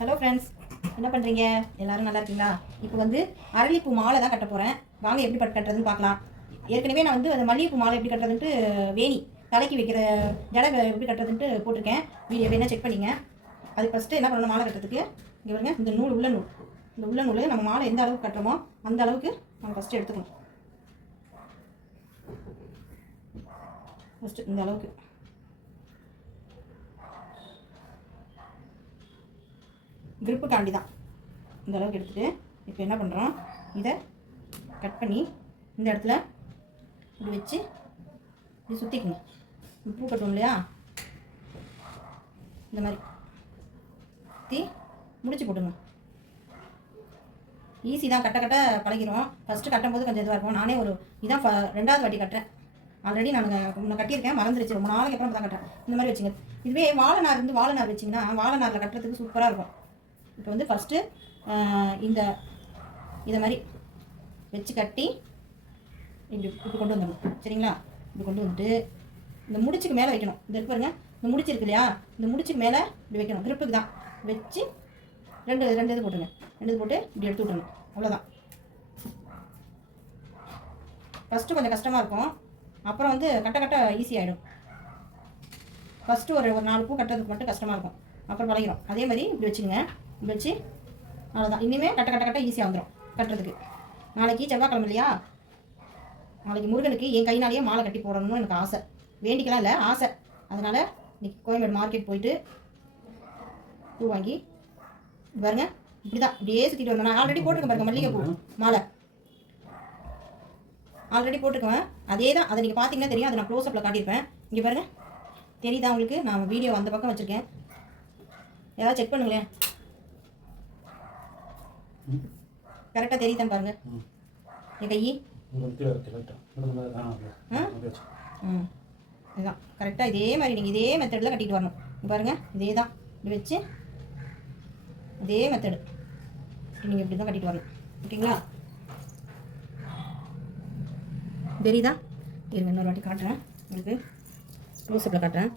Hello friends என்ன பண்ணுறீங்க எல்லோரும் நல்லா இருக்கீங்களா? இப்போ வந்து அரளிப்பூ மாலை தான் கட்ட போகிறேன் வாங்க எப்படி பட் கட்டுறதுன்னு பார்க்கலாம். ஏற்கனவே நான் வந்து அந்த மல்லிகைப்பூ மாலை எப்படி கட்டுறதுன்ட்டு வேணி தலைக்கு வைக்கிற ஜடை எப்படி கட்டுறதுன்ட்டு போட்டிருக்கேன். வீடியோ வேணால் செக் பண்ணிங்க. அது ஃபஸ்ட்டு என்ன பண்ணணும்? மாலை கட்டுறதுக்கு இங்கே பாருங்க இந்த நூல் உள்ள நூல். இந்த உள்ள நூல் நம்ம மாலை எந்த அளவுக்கு கட்டுறோமோ அந்த அளவுக்கு நம்ம ஃபஸ்ட்டு எடுத்துக்கணும். ஃபஸ்ட்டு இந்த அளவுக்கு. கிரிப்புக்காண்டி தான் இந்த அளவுக்கு எடுத்துகிட்டு இப்போ என்ன பண்ணுறோம் இதை கட் பண்ணி இந்த இடத்துல இப்படி வச்சு இப்படி சுற்றிக்குங்க பூ கட்டுவோம் இல்லையா? இந்த மாதிரி. சுற்றி முடிச்சு போட்டுங்க ஈஸி தான். கட்ட கட்ட பழகிறோம் ஃபஸ்ட்டு கட்டும்போது கொஞ்சம் இதுவாக இருக்கும். நானே ஒரு இதான் ஃப- ரெண்டாவது வாட்டி கட்டுறேன். ஆல்ரெடி நான் நான் கட்டியிருக்கேன். மறந்துருச்சு. ரொம்ப நாளைக்கு அப்புறம் தான் கட்டுறேன். இந்த மாதிரி வச்சுங்க. இதுவே வாழை நார் இருந்து வாழை நார் வச்சிங்கன்னா வாழை நாரில் கட்டுறதுக்கு சூப்பராக இருக்கும். இப்போ வந்து ஃபஸ்ட்டு இந்த இதை மாதிரி வச்சு கட்டி இப்படி இப்படி கொண்டு வந்துடணும். சரிங்களா? இப்படி கொண்டு வந்துட்டு இந்த முடிச்சுக்கு மேலே வைக்கணும். இந்த பாருங்க. இந்த முடிச்சு இருக்கு இல்லையா? இந்த முடிச்சுக்கு மேலே இப்படி வைக்கணும். கிரிப்புக்கு தான். வச்சு ரெண்டு ரெண்டு இது போட்டுருங்க. ரெண்டு இது போட்டு இப்படி எடுத்து விட்டுறணும். அவ்வளோதான் ஃபஸ்ட்டு கொஞ்சம் கஷ்டமாக இருக்கும். அப்புறம் வந்து கட்ட கட்ட ஈஸி ஆகிடும் ஃபஸ்ட்டு ஒரு ஒரு நாலு பூ கட்டுறதுக்கு மட்டும் கஷ்டமாக இருக்கும். அப்புறம் பழகிடும் அதே மாதிரி இப்படி வச்சுக்கோங்க. வச்சு அவ்வளோதான் இனிமேல் கட்ட கட்ட கட்ட ஈஸியாக வந்துடும் கட்டுறதுக்கு. நாளைக்கு செவ்வாய்க்கிழமை இல்லையா? நாளைக்கு முருகனுக்கு என் கைனாலேயே மாலை கட்டி போடணும்னு எனக்கு ஆசை. வேண்டிக்கலாம் இல்லை ஆசை. அதனால் இன்னைக்கு கோயம்பேடு மார்க்கெட் போயிட்டு பூ வாங்கி பாருங்க இப்படி தான் இப்படியே சுற்றிட்டு வரணும். நான் ஆல்ரெடி போட்டிருக்கேன் பாருங்க மல்லிகைப்பூ மாலை. ஆல்ரெடி போட்டிருக்கேன். அதே தான் அதை நீங்கள் பார்த்தீங்கன்னா தெரியும். அதை நான் க்ளோஸ்அப்பில் காட்டியிருப்பேன். இங்கே பாருங்கள் தெரியுதா உங்களுக்கு? நான் வீடியோ அந்த பக்கம் வச்சுருக்கேன். ஏதாவது செக் பண்ணுங்களேன். கரெக்டாக தெரியுதான்னு பாருங்க. என் கை? ம் இதுதான். கரெக்டாக இதே மாதிரி நீங்கள் இதே மெத்தடில் கட்டிட்டு வரணும். இங்க பாருங்க இதே தான். இப்படி வச்சு இதே மெத்தடு நீங்கள் இப்படி தான் கட்டிட்டு வரணும். ஓகேங்களா? தெரியுதா? இருங்க இன்னொரு வாட்டி காட்டுறேன். உங்களுக்கு க்ளோஸ்அப்பில் காட்டுறேன்.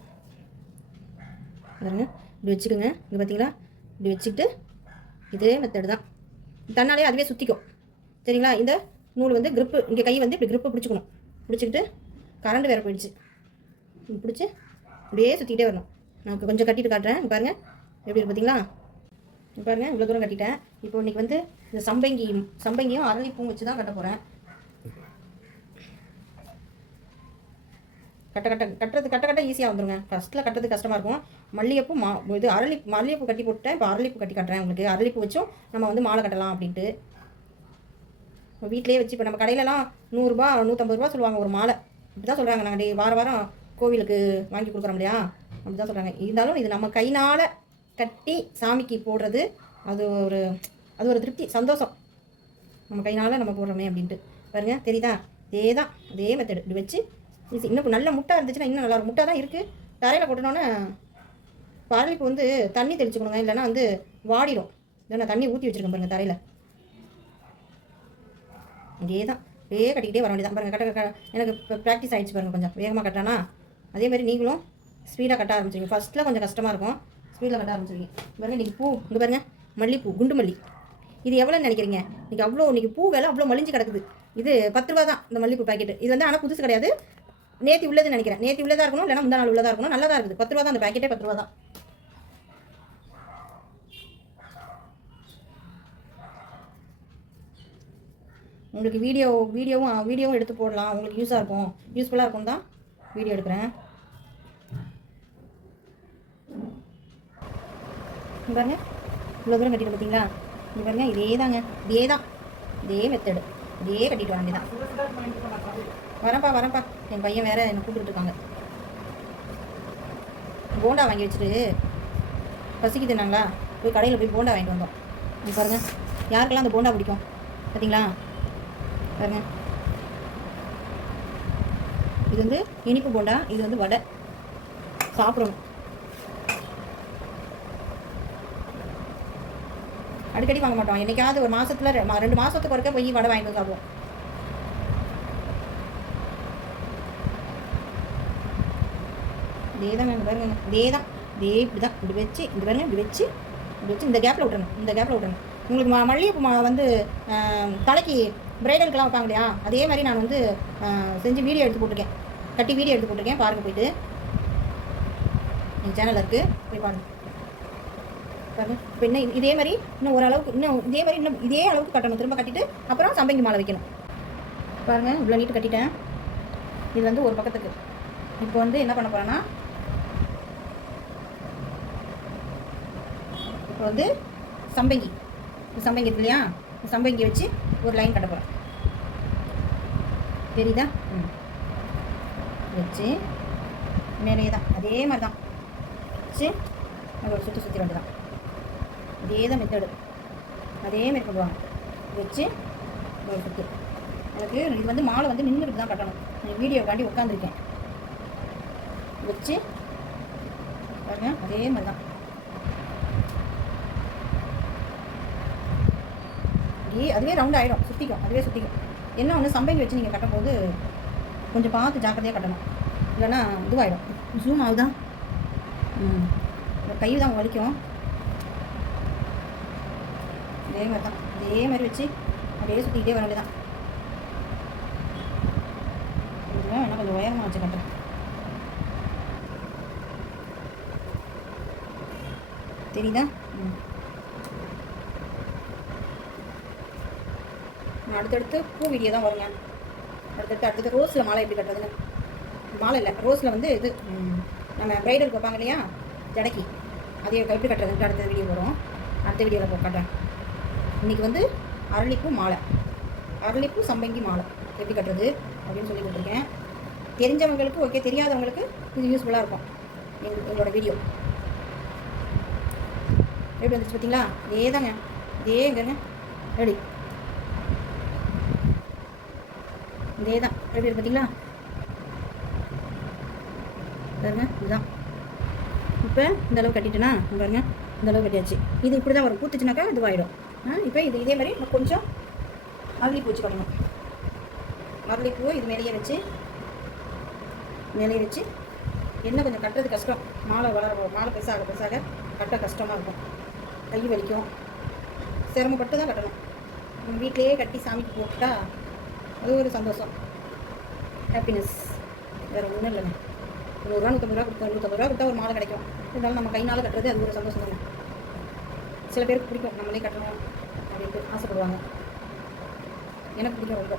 பாருங்க இப்படி வச்சுக்கோங்க. இங்கே பார்த்தீங்களா இப்படி வச்சுக்கிட்டு இதே மெத்தடு தான். தன்னாலே அதுவே சுற்றிக்கும் சரிங்களா? இந்த நூல் வந்து grip இங்கே கை வந்து இப்படி க்ரிப்பு பிடிச்சிக்கணும். பிடிச்சிக்கிட்டு கரண்ட் வேறு போயிடுச்சு. பிடிச்சி அப்படியே சுற்றிக்கிட்டே வரணும். நான் கொஞ்சம் கட்டிட்டு காட்டுறேன். பாருங்கள் எப்படி இருக்கு பார்த்தீங்களா பாருங்கள் பாருங்க. இவ்வளோ தூரம் கட்டிட்டேன். இப்போ இன்னைக்கு வந்து இந்த சம்பங்கி சம்பங்கியும் அரளிப்பூவும் வச்சு தான் கட்ட போகிறேன் கட்ட கட்ட கட்டுறது கட்ட கட்ட ஈஸியாக வந்துருங்க. ஃபஸ்ட்டில் கட்டுறது கஷ்டமாக இருக்கும். மல்லிகைப்பூ மா இது அரளி மல்லிகைப்பூ கட்டி போட்டுட்டேன். இப்போ அரளிப்பூ கட்டி கட்டுறேன் உங்களுக்கு. அரளிப்பூ வச்சும் நம்ம வந்து மாலை கட்டலாம் அப்படின்ட்டு. வீட்டிலே வச்சு இப்போ நம்ம கடையிலலாம் நூறுரூபா நூற்றம்பது ரூபா சொல்லுவாங்க ஒரு மாலை. இப்படி தான் சொல்கிறாங்க நாங்கள் டே வார வாரம் கோவிலுக்கு வாங்கி கொடுக்குறோம் இல்லையா? அப்படி தான் சொல்கிறாங்க இருந்தாலும் இது நம்ம கைனால் கட்டி சாமிக்கு போடுறது அது ஒரு அது ஒரு திருப்தி சந்தோஷம். நம்ம கைனால் நம்ம போடுறோமே அப்படின்ட்டு. பாருங்க தெரியுதா? இதே தான் அதே மெத்தடு இப்படி வச்சு இன்னும் நல்ல முட்டை இருந்துச்சுன்னா இன்னும் நல்லா முட்டை தான் இருக்குது தரையில் போட்டோன்னே பரளிப்பு வந்து தண்ணி தெளிச்சுக்கணுங்க இல்லைன்னா வந்து வாடிடும் இதை நான் தண்ணி ஊற்றி வச்சுருக்கேன் பாருங்கள் தரையில். இதே தான் அப்படியே கட்டிக்கிட்டே வர வேண்டியதான் பாருங்கள் கட்ட கட்ட எனக்கு இப்போ ப்ராக்டிஸ் ஆகிடுச்சு பாருங்கள் கொஞ்சம். வேகமாக கட்டானா. அதே மாதிரி நீங்களும் ஸ்பீடாக கட்ட ஆரம்பிச்சிருங்க. ஃபஸ்ட்டில் கொஞ்சம் கஷ்டமாக இருக்கும். ஸ்பீடில் கட்ட ஆரம்பிச்சிருக்கீங்க பாருங்க இன்றைக்கி பூ இங்கே பாருங்கள் மல்லிப்பூ குண்டு மல்லி. இது எவ்வளோன்னு நினைக்கிறீங்க? இன்றைக்கி அவ்வளோ இன்றைக்கி பூ வேலை அவ்வளோ மலிஞ்சு கிடக்குது. இது பத்து ரூபா தான் இந்த மல்லிப்பூ பாக்கெட் இது வந்து ஆனால் புதுசு கிடையாது. நேத்தி உள்ளது நினைக்கிறேன். நேத்தி உள்ளதாக இருக்கணும் இல்லைன்னா முந்தா நாள் உள்ளதாக இருக்கணும். நல்லா தான் இருக்குது. பத்து ரூபா தான் அந்த பேக்கெட்டே பத்து ரூபா தான். உங்களுக்கு வீடியோ வீடியோவும் வீடியோவும் எடுத்து போடலாம். உங்களுக்கு யூஸாக இருக்கும். யூஸ்ஃபுல்லாக இருக்கும் தான் வீடியோ எடுக்கிறேன். பாருங்க. இவ்வளோ தூரம் கட்டிட்டு பார்த்தீங்களா இது பாருங்க. இதே தாங்க இதே தான் இதே மெத்தடு இதே கட்டிட்டு வர வேண்டியதான் வரேன்ப்பா வரேன்ப்பா. என் பையன் வேற என்னை கூப்பிட்டுட்டு இருக்காங்க. போண்டா வாங்கி வச்சுட்டு பசிக்குதுனாங்களா போய் கடையில் போய் போண்டா வாங்கிட்டு வந்தோம். நீ பாருங்க. யாருக்கெல்லாம் அந்த போண்டா பிடிக்கும்? பார்த்தீங்களா பாருங்க. இது வந்து இனிப்பு போண்டா இது வந்து வடை. சாப்பிடணும். அடிக்கடி வாங்க மாட்டோம். என்னைக்காவது ஒரு மாசத்துல ரெண்டு மாசத்துக்கு ஒருக்க போய் வடை வாங்கிட்டு வந்து சாப்பிடுவோம். இதே தான் பாருங்க இதே தான் இதே இப்படி தான் இப்படி வச்சு இப்படி பாருங்க இப்படி வச்சு இப்படி வச்சு இந்த கேப்பில் விட்டுறணும். இந்த கேப்பில் விட்டுறணும். உங்களுக்கு மல்லிகைப்பூ மா வந்து தலைக்கு பிரைடலுக்கெல்லாம் வைப்பாங்க இல்லையா? அதே மாதிரி நான் வந்து செஞ்சு வீடியோ எடுத்து போட்டிருக்கேன். கட்டி வீடியோ எடுத்து போட்டிருக்கேன். பாருங்கள் போயிட்டு. என் சேனலில் இருக்குது போய் பாருங்க. பாருங்க. இப்போ இன்னும் இதே மாதிரி இன்னும் ஓரளவுக்கு இன்னும் இதே மாதிரி இன்னும் இதே அளவுக்கு கட்டணும். திரும்ப கட்டிட்டு அப்புறம் சம்பங்கி மாலை வைக்கணும். பாருங்கள் இவ்வளோ நீட்டு கட்டிட்டேன். இது வந்து ஒரு பக்கத்துக்கு. இப்போ வந்து என்ன பண்ண போகிறேன்னா இப்போ வந்து சம்பங்கி. சம்பங்கி இருக்கு இல்லையா? சம்பங்கி வச்சு ஒரு லைன் கட்ட போகிறோம் தெரியுதா? ம். வச்சு மேலே தான் அதே மாதிரி தான் வச்சு நம்ம சுற்றி சுற்றி வந்து தான் இதே தான் மெத்தடு அதே மாதிரி பண்ணுவாங்க. வச்சு ஒரு சுற்று எனக்கு இது வந்து மாலை வந்து நின்றுட்டு தான் கட்டணும். நான் வீடியோக்காண்டி உட்காந்துருக்கேன் வச்சு பாருங்க அதே மாதிரி தான் அப்படியே அதுவே ரவுண்ட் ஆகிடும் சுற்றிக்கும் அதுவே சுற்றிக்கும் என்ன ஒன்று சம்பங்கி வச்சு நீங்கள் கட்டும்போது கொஞ்சம் பார்த்து ஜாக்கிரதையாக கட்டணும். இல்லைன்னா இதுவாகிடும் ஜூம் ஆகுதா? ம். கை தான் வலிக்கும். இதே மாதிரி தான். இதே மாதிரி வச்சு அப்படியே சுற்றிக்கிட்டே வர வேண்டியதான் இதுதான் வேணால் கொஞ்சம் உயரமாக வச்சு கட்டுறேன். தெரியுதா? ம். அடுத்தடுத்து பூ வீடியோ தான் வருங்க. அடுத்தடுத்து அடுத்தது ரோஸில் மாலை எப்படி கட்டுறதுங்க? மாலை இல்லை ரோஸில் வந்து இது நம்ம ப்ரைடலுக்கு வைப்பாங்க இல்லையா? ஜடக்கி. அதை எப்படி கட்டுறதுன்ட்டு அடுத்த வீடியோ வரும். அடுத்த வீடியோவில் போ காட்டுறேன். இன்றைக்கி வந்து அரளிப்பூ மாலை. அரளிப்பூ சம்பங்கி மாலை. எப்படி கட்டுறது? அப்படின்னு சொல்லி கொடுத்துருக்கேன். தெரிஞ்சவங்களுக்கு ஓகே தெரியாதவங்களுக்கு இது யூஸ்ஃபுல்லாக இருக்கும். எங்களோட வீடியோ. எப்படி வந்துச்சு பார்த்தீங்களா இதே தாங்க இதே எங்கங்க ரெடி. இதே தான் எப்படி இருக்கு பார்த்தீங்களா பாருங்க இதுதான். இப்போ இந்த அளவு கட்டிட்டேனா? பாருங்க இந்த அளவு கட்டியாச்சு. இது இப்படி தான் வரும். பூத்துச்சுனாக்கா இதுவாகிடும் இப்போ இது இதே மாதிரி இன்னும் கொஞ்சம் அரளிப்பூ வச்சு கட்டணும். அரளிப்பூ இது மேலேயே வச்சு மேலேயே வச்சு என்ன கொஞ்சம் கட்டுறது கஷ்டம். மாலை வளர மாலை பெருசாக பெருசாக கட்ட கஷ்டமாக இருக்கும். கை வலிக்கும். சிரமப்பட்டு தான் கட்டணும். நம்ம வீட்டிலேயே கட்டி சாமிக்கு போட்டால் அது ஒரு சந்தோஷம். ஹாப்பினஸ் வேறு ஒன்றும் இல்லைங்க நூறுரூவா நூற்றம்பது ரூபா கொடுத்தா நூற்றம்பது ரூபா கொடுத்தா ஒரு மாலை கிடைக்கும். இருந்தாலும் நம்ம கைனால் கட்டுறது அது ஒரு சந்தோஷம் தானே. சில பேருக்கு பிடிக்கும். நம்மளே கட்டணும் அப்படின்ட்டு ஆசைப்படுவாங்க. எனக்கு பிடிக்கும் ரொம்ப.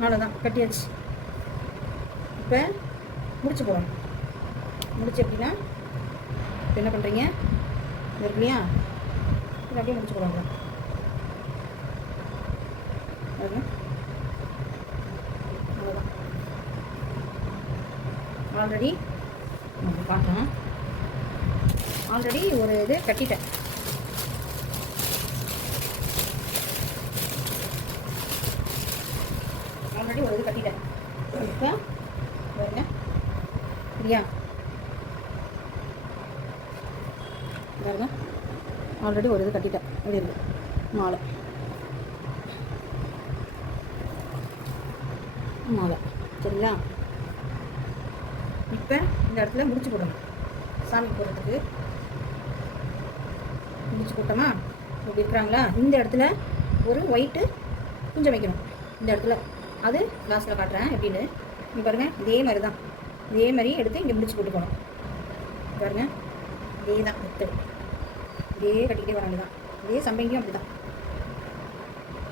அவ்வளோதான் கட்டியாச்சு. இப்போ முடிச்சு போகணும் முடிச்சு எப்படின்னா இப்போ என்ன பண்ணுறீங்க இது இருக்கு இல்லையா? இது அப்படியே முடிச்சு போகிறாங்க ஆல்ரெடி காட்டுறேன் ஆல்ரெடி ஒரு இது கட்டிட்டேன். ஆல்ரெடி ஒரு இது கட்டிட்டேன். இப்போ பாருங்க. சரியா? பாருங்க. ஆல்ரெடி ஒரு இது கட்டிட்டேன். இப்படி இருக்கு. மாலை. மாலை சரிங்களா? இப்போ இந்த இடத்துல முடிச்சு போடணும். சாமி போடுறதுக்கு. முடிச்சு போட்டோமா? இப்படி இருக்கிறாங்களா? இந்த இடத்துல ஒரு ஒயிட்டு குஞ்சம் வைக்கணும். இந்த இடத்துல. அது லாஸ்ட்டில் காட்டுறேன். எப்படின்னு? இங்க பாருங்கள் இதே மாதிரி தான் இதே மாதிரி எடுத்து இங்கே முடிச்சு போட்டு போகணும் பாருங்கள் இதே தான் முத்து. இதே கட்டிக்கிட்டே வர தான் இதே சம்பங்கியும் அப்படி தான்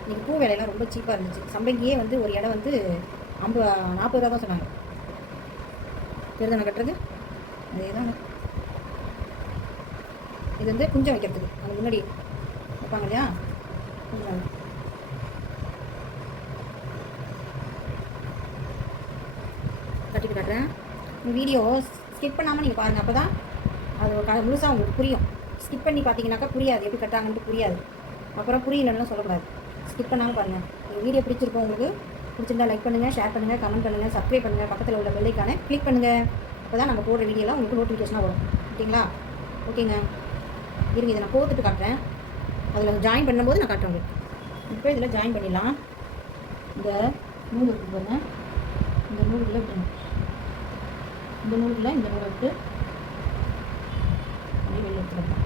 இன்றைக்கி பூ விலையெல்லாம் ரொம்ப சீப்பாக இருந்துச்சு. சம்பங்கியே வந்து ஒரு இடம் வந்து ஐம்பது நாற்பது ரூபா தான் சொன்னாங்க. தெரியுதானே கட்டுறது? அதே தான். இது வந்து குஞ்சம் வைக்கிறதுக்கு. அது முன்னாடி வைப்பாங்க இல்லையா? குஞ்சம். கட்டிட்டு காட்டுறேன். வீடியோ ஸ்கிப் பண்ணாமல் நீங்கள் பாருங்கள் அப்போ தான் அது க முழுசாக உங்களுக்கு புரியும். ஸ்கிப் பண்ணி பார்த்தீங்கன்னாக்கா புரியாது. எப்படி கட்டாங்கன்ட்டு புரியாது. அப்புறம் புரியலன்னு சொல்லக்கூடாது. ஸ்கிப் பண்ணாமல் பாருங்கள் வீடியோ பிடிச்சிருக்கோம் உங்களுக்கு. பிடிச்சிருந்தா லைக் பண்ணுங்கள் ஷேர் பண்ணுங்கள் கமெண்ட் பண்ணுங்கள் சப்ஸ்கிரைப் பண்ணுங்கள் பக்கத்தில் உள்ள பெல்லைக்கான கிளிக் பண்ணுங்கள் அப்போ தான் நாங்கள் போடுற வீடியோலாம் உங்களுக்கு நோட்டிஃபிகேஷனாக வரும். ஓகேங்களா? ஓகேங்க. இருங்க இதை நான் கோத்துட்டு காட்டுறேன். அதில் ஜாயின் பண்ணும்போது நான் காட்டுறேன் உங்களுக்கு. இப்போ இதில் ஜாயின் பண்ணிடலாம். இந்த நூல் இருக்கு பாருங்க. இந்த நூலுக்குள்ளே விட்டுருங்க இந்த நூலுக்குள்ளே இந்த நூலை விட்டு அப்படியே வெளியே எடுத்துருங்க எடுத்துக்கலாம்.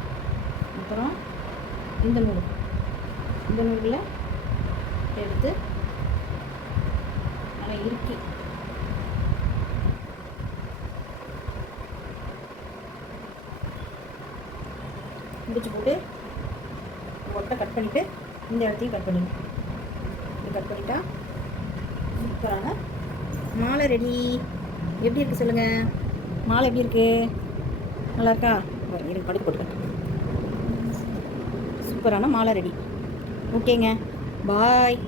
அப்புறம் இந்த நூல். இந்த நூலில் எடுத்து இருக்குது இறுக்கி முடிச்சு போட்டு ஒட்டை கட் பண்ணிவிட்டு இந்த இடத்தையும் கட் பண்ணிடணும் இப்படி கட் பண்ணிட்டா சூப்பரான மாலை ரெடி. எப்படி இருக்குது சொல்லுங்கள் மாலை எப்படி இருக்குது நல்லா இருக்கா? எனக்கு படுத்து போட்டுக்கேன் சூப்பரான மாலை ரெடி. ஓகேங்க. பாய்.